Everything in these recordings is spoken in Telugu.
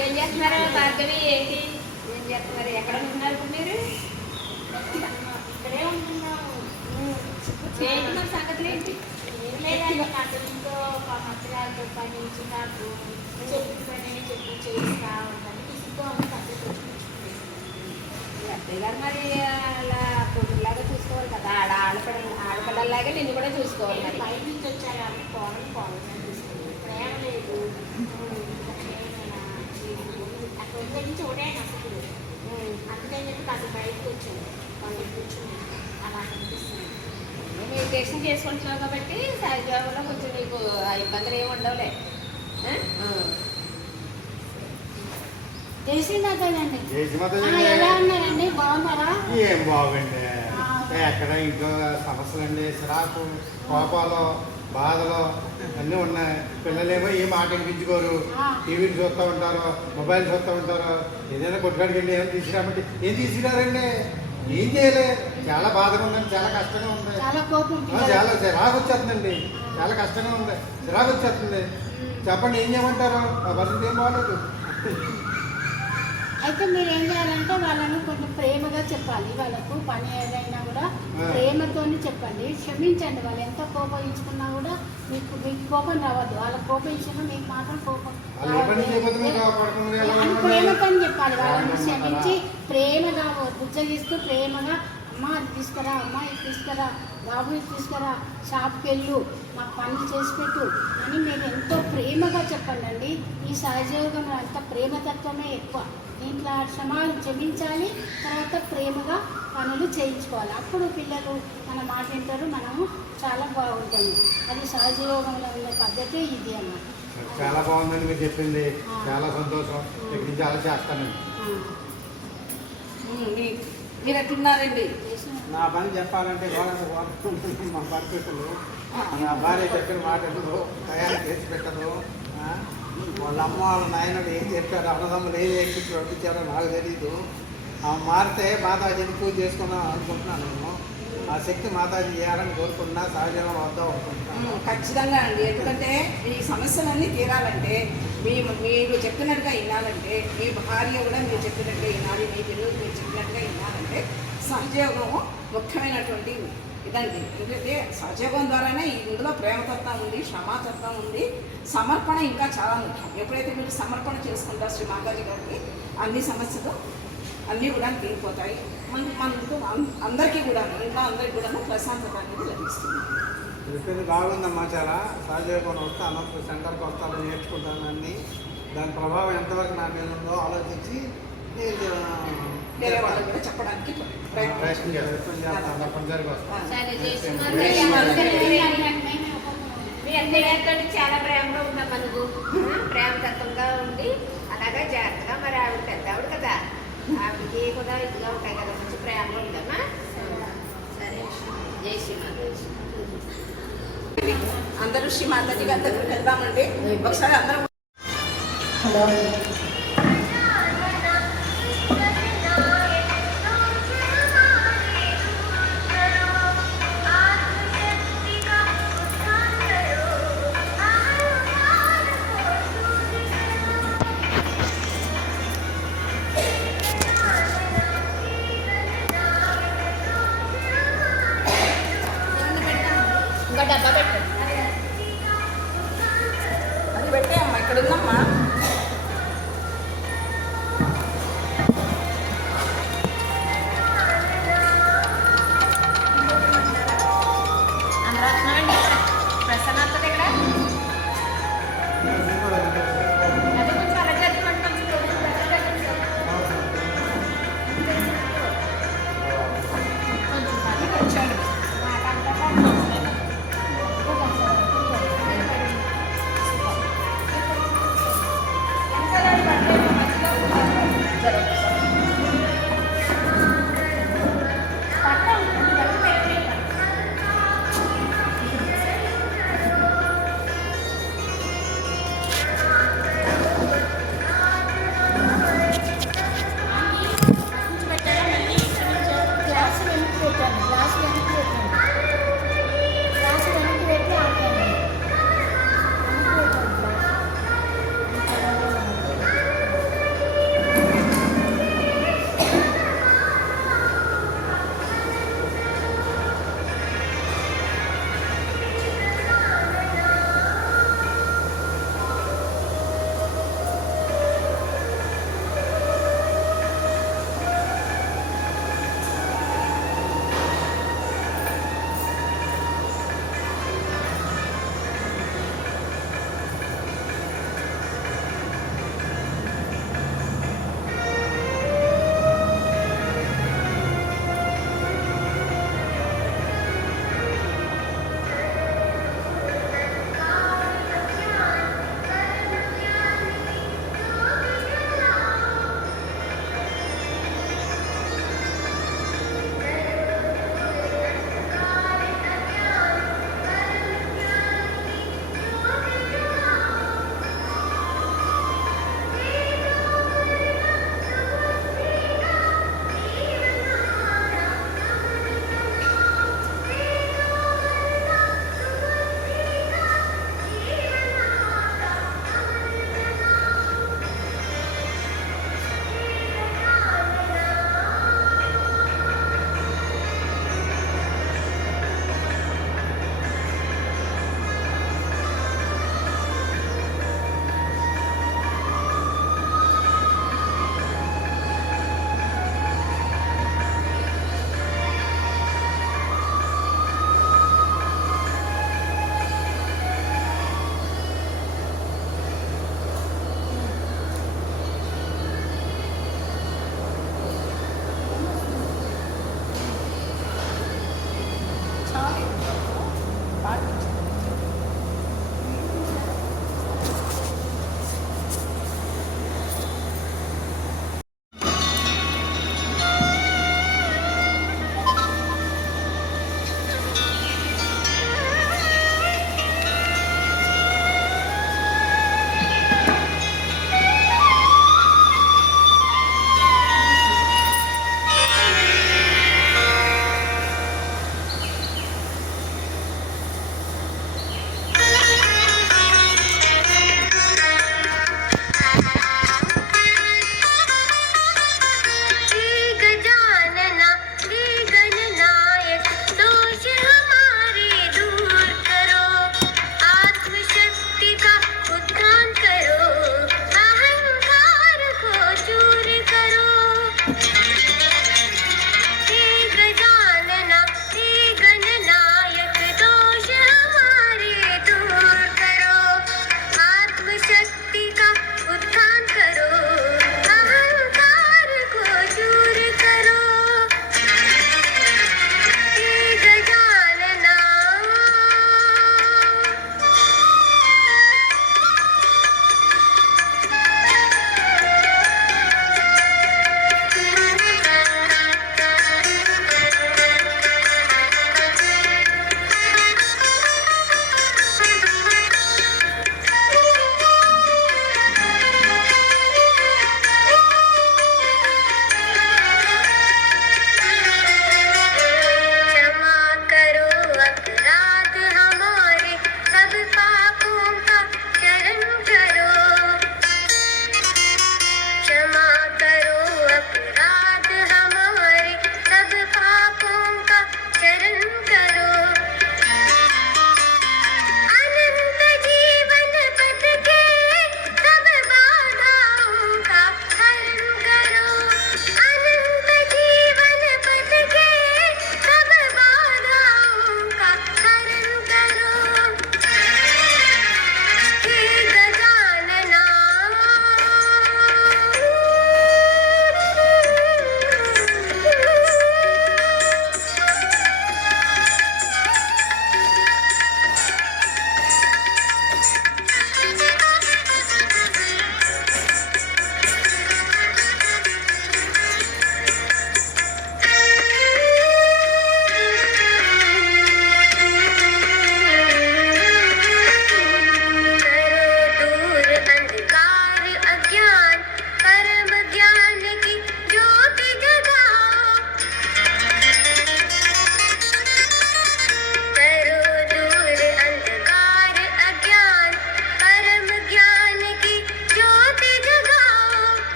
ఏం చేస్తున్నారు భార్గవి ఏంటి ఏం చేస్తున్నారు ఎక్కడ ఉంటున్నారు ఇప్పుడు మీరు ఇక్కడే ఉంటున్నాము ఏంటి మరి సంగతులు ఏంటి ఏం లేదండి నాకు ఇంట్లో పత్రాలతో పని చికాకు చెప్పిన పని చెప్పి చేస్తా ఉంటాను ఇసుతో ఉన్న అత్తయ్య గారు మరి అలా కూతురులాగా చూసుకోవాలి కదా ఆడ ఆడపిల్ల ఆడపిల్లలాగా నిన్ను కూడా చూసుకోవాలి మరి బయట నుంచి వచ్చారు మెడిటేషన్ చేసుకుంటున్నావు కాబట్టి సహజంలో కొంచెం నీకు ఆ ఇబ్బందులు ఏమి ఉండవులే. ఎలా ఉన్నారండి? బాగున్నారా? ఏం బాగండి ఎక్కడ ఇంట్లో సమస్యలండి చిరాకు కోపాలు బాధలు అన్నీ ఉన్నాయి. పిల్లలేమో ఏ మాట వినిపించుకోరు. టీవీలు చూస్తూ ఉంటారు మొబైల్ చూస్తూ ఉంటారు. ఏదైనా కొట్టుకాడికి వెళ్ళి ఏమైనా తీసుకురామంటే ఏం తీసుకురారండి? ఏం చేయలే? చాలా బాధగా ఉందండి చాలా కష్టంగా ఉంది. చాలా కోపం చిరాకు వచ్చేస్తుందండి. చాలా కష్టంగా ఉంది. చిరాకు వచ్చేస్తుంది. చెప్పండి ఏం చేయమంటారు? పరిస్థితి ఏం బాగలేదు. అయితే మీరు ఏం చేయాలంటే వాళ్ళని కొంచెం ప్రేమగా చెప్పాలి. వాళ్ళకు పని ఏదైనా కూడా. ప్రేమతోని చెప్పండి. క్షమించండి. వాళ్ళు ఎంత కోపగించుకున్నా కూడా మీకు మీకు కోపం రావద్దు. వాళ్ళ కోపగించినా మీకు మాత్రం కోపం అని? ప్రేమతో చెప్పాలి. వాళ్ళని క్షమించి ప్రేమగా బుజ్జగిస్తూ ప్రేమగా అమ్మ అది తీసుకురా అమ్మ ఇది తీసుకురా బాబు ఇది తీసుకురా షాప్కి వెళ్ళు మాకు పనులు చేసి పెట్టు అని మీరు ఎంతో ప్రేమగా చెప్పండి అండి ఈ సహజయోగంలో అంత ప్రేమతత్వమే ఎక్కువ. దీంట్లో క్షమా క్షమించాలి తర్వాత ప్రేమగా పనులు చేయించుకోవాలి. అప్పుడు పిల్లలు మన మాట వింటారు మనము చాలా బాగుంటాము. అది సహజయోగంలో ఉన్న పద్ధతి ఇది అన్నమాట. చాలా బాగుందండి మీరు చెప్పింది. చాలా సంతోషం. అలా చేస్తానండి. మీరు ఎట్లున్నారండి నా పని చెప్పాలంటే మా పరిస్థితులు. నా భార్య చెప్పిన మాటలు తయారు చేసి పెట్టదు. ఆ? వాళ్ళ అమ్మ వాళ్ళ నాయనడు ఏం చెప్పారు? అన్నదమ్ములు ఏం చేసి పంపించారో నాకు తెలీదు. ఆ మారితే మాతాజీని పూజ చేసుకుందాం అనుకుంటున్నాను నేను. ఆ శక్తి మాతాజీ చేయాలని కోరుకుంటున్నా. సహజంగా వద్దాం ఖచ్చితంగా అండి. ఎందుకంటే ఈ సమస్యలన్నీ తీరాలంటే మీ మీరు చెప్పినట్టుగా వినాలంటే మీ భార్య కూడా మీరు చెప్పినట్టుగా వినాలి మీ పిల్లలు మీరు చెప్పినట్టుగా వినాలంటే సహజయోగం ముఖ్యమైనటువంటి ఇదండి. ఎందుకంటే సహజయోగం ద్వారానే ఇందులో ప్రేమతత్వం ఉంది క్షమాతత్వం ఉంది సమర్పణ ఇంకా చాలా ముఖ్యం. ఎప్పుడైతే మీరు సమర్పణ చేసుకుంటారు శ్రీ మాతాజీ గారికి అన్ని సమస్యలు అన్నీ కూడా తీరిపోతాయి. మన మనకు అం- అందరికీ కూడా ఇంట్లో అందరికీ కూడా ప్రశాంతత అనేది లభిస్తుంది. చెప్పింది బాగుందమ్మా చాలా. సహజయోగం వస్తాను సెంటర్కి వస్తాను నేర్చుకుంటాను అన్ని. దాని ప్రభావం ఎంతవరకు నా మీద ఉందో ఆలోచించి నేను చెప్పడానికి ప్రయత్నం చేస్తాను. తప్పనిసరిగా వస్తాను. గారితో చాలా ప్రేమగా నువ్వు. ఆ, ప్రేమతత్వంగా ఉండి అలాగా జాగ్రత్తగా మరి ఆవిడ పెద్ద ఆవిడ కదా. ఆవిడకి కూడా ఇదిగా ఉంటాయి కదా మంచి ప్రేమగా ఉందమ్మా. జై శ్రీమాన్ అందరూ శ్రీ మాతాజీ గారి దగ్గరికి వెళ్దామండి. ఒకసారి అందరం హలో. 把你。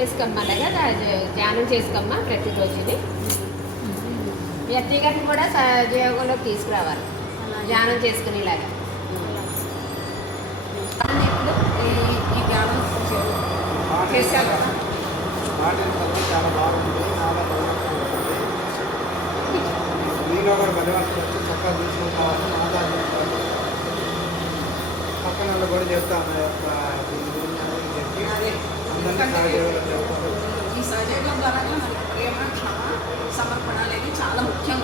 చేసుకోమన్నగా ధ్యానం చేసుకోమ్మా ప్రతిరోజుని వ్యక్తిగత కూడా సహజయోగంలోకి తీసుకురావాలి. ధ్యానం చేసుకునేలాగా. ఈ చాలా బాగుంది. కూడా చక్కగా పక్కన వాళ్ళు కూడా ఈ సహజీవనం ద్వారా మనకి ప్రేమ క్షమ సమర్పణ అనేది చాలా ముఖ్యం.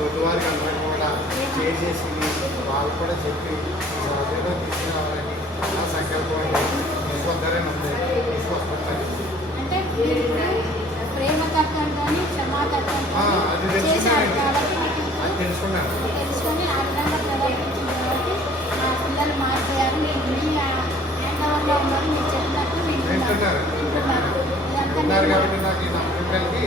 తోటివారికి అందరం కూడా షేర్ చేసి వాళ్ళు కూడా చెప్పి సహజంగా తీసుకురావాలని నా సంకల్పం తీసుకొద్దరే ఉంది తీసుకొస్తుంది అది తెలుసుకున్నాను. అది తెలుసుకున్నాను. వింటున్నారు. వింటున్నారు కాబట్టి నాకు ఈ నమ్మకం కలిగి